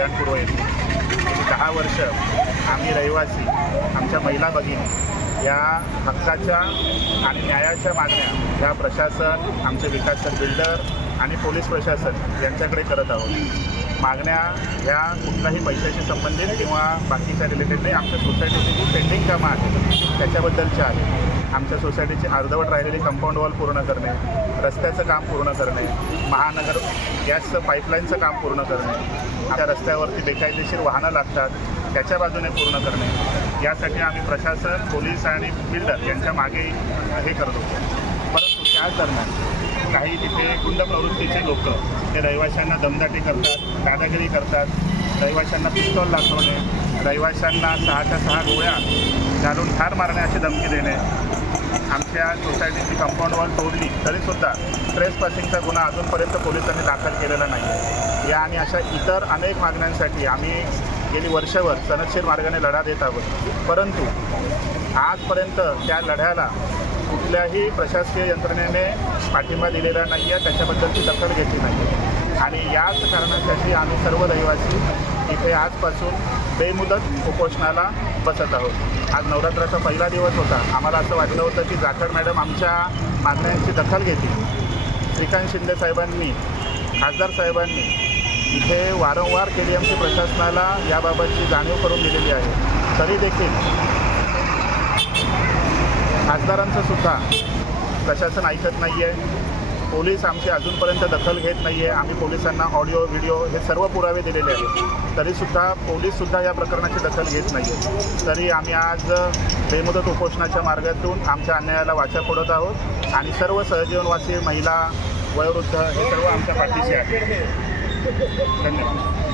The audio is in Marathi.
कल्याणपूर्व येथे दहा वर्ष आम्ही रहिवासी आमच्या महिला भगिनी या हक्काच्या आणि न्यायाच्या मागण्या ह्या प्रशासन आमचे विकासक बिल्डर आणि पोलीस प्रशासन यांच्याकडे करत आहोत. मागण्या ह्या कुठल्याही पैशाशी संबंधित किंवा बाकीच्या रिलेटेड नाही आमच्या सोसायटीची जी पेंडिंग कामं आहेत. त्याच्याबद्दलच्या आहेत. आमच्या सोसायटीची अर्धवट राहिलेली कंपाऊंड वॉल पूर्ण करणे रस्त्याचं काम पूर्ण करणे महानगर गॅसचं पाईपलाईनचं काम पूर्ण करणे त्या रस्त्यावरती बेकायदेशीर वाहनं लागतात त्याच्या बाजूने पूर्ण करणे. यासाठी आम्ही प्रशासन पोलीस आणि बिल्डर यांच्या मागे हे करत. होतो परंतु त्याच दरम्यान काही तिथे गुंड प्रवृत्तीचे लोक ते रहिवाशांना दमदाटी करतात दादागिरी करतात रहिवाशांना पिस्तॉल दाखवणे रहिवाशांना सहाच्या सहा गोळ्या घालून ठार मारण्याची धमकी देणे आमच्या सोसायटीची कंपाऊंड वॉल तोडली तरीसुद्धा ट्रेस पासिंगचा गुन्हा अजूनपर्यंत पोलिसांनी दाखल केलेला नाही आहे या आणि अशा इतर अनेक मागण्यांसाठी आम्ही गेली वर्षभर सनदशीर मार्गाने लढा देत आहोत. परंतु आजपर्यंत त्या लढ्याला कुठल्याही प्रशासकीय यंत्रणेने पाठिंबा दिलेला नाही आहे त्याच्याबद्दलची दखल घेतली नाही आणि याच कारणासाठी आम्ही सर्व रहिवासी इथे आजपासून बेमुदत उपोषणाला बसत आहोत. आज नवरात्राचा पहिला दिवस होता. आम्हाला असं वाटलं होतं की जाखड मॅडम आमच्या मागण्यांची दखल घेतील. श्रीकांत शिंदे साहेबांनी खासदार साहेबांनी इथे वारंवार के डी एम सी प्रशासनाला याबाबतची जाणीव करून दिलेली आहे. तरी देखील खासदारांचं सुद्धा प्रशासन ऐकत नाही आहे पोलीस आमची अजूनपर्यंत दखल घेत नाही आहे आम्ही पोलिसांना ऑडिओ व्हिडिओ हे सर्व पुरावे दिलेले आहेत. तरीसुद्धा पोलीससुद्धा या प्रकरणाची दखल घेत नाही आहे तरी आम्ही आज बेमुदत उपोषणाच्या मार्गातून आमच्या अन्यायाला वाचा फोडत आहोत आणि सर्व सहजीवनवासी महिला वयोवृद्ध हे सर्व आमच्या पाठीशी आहेत. धन्यवाद.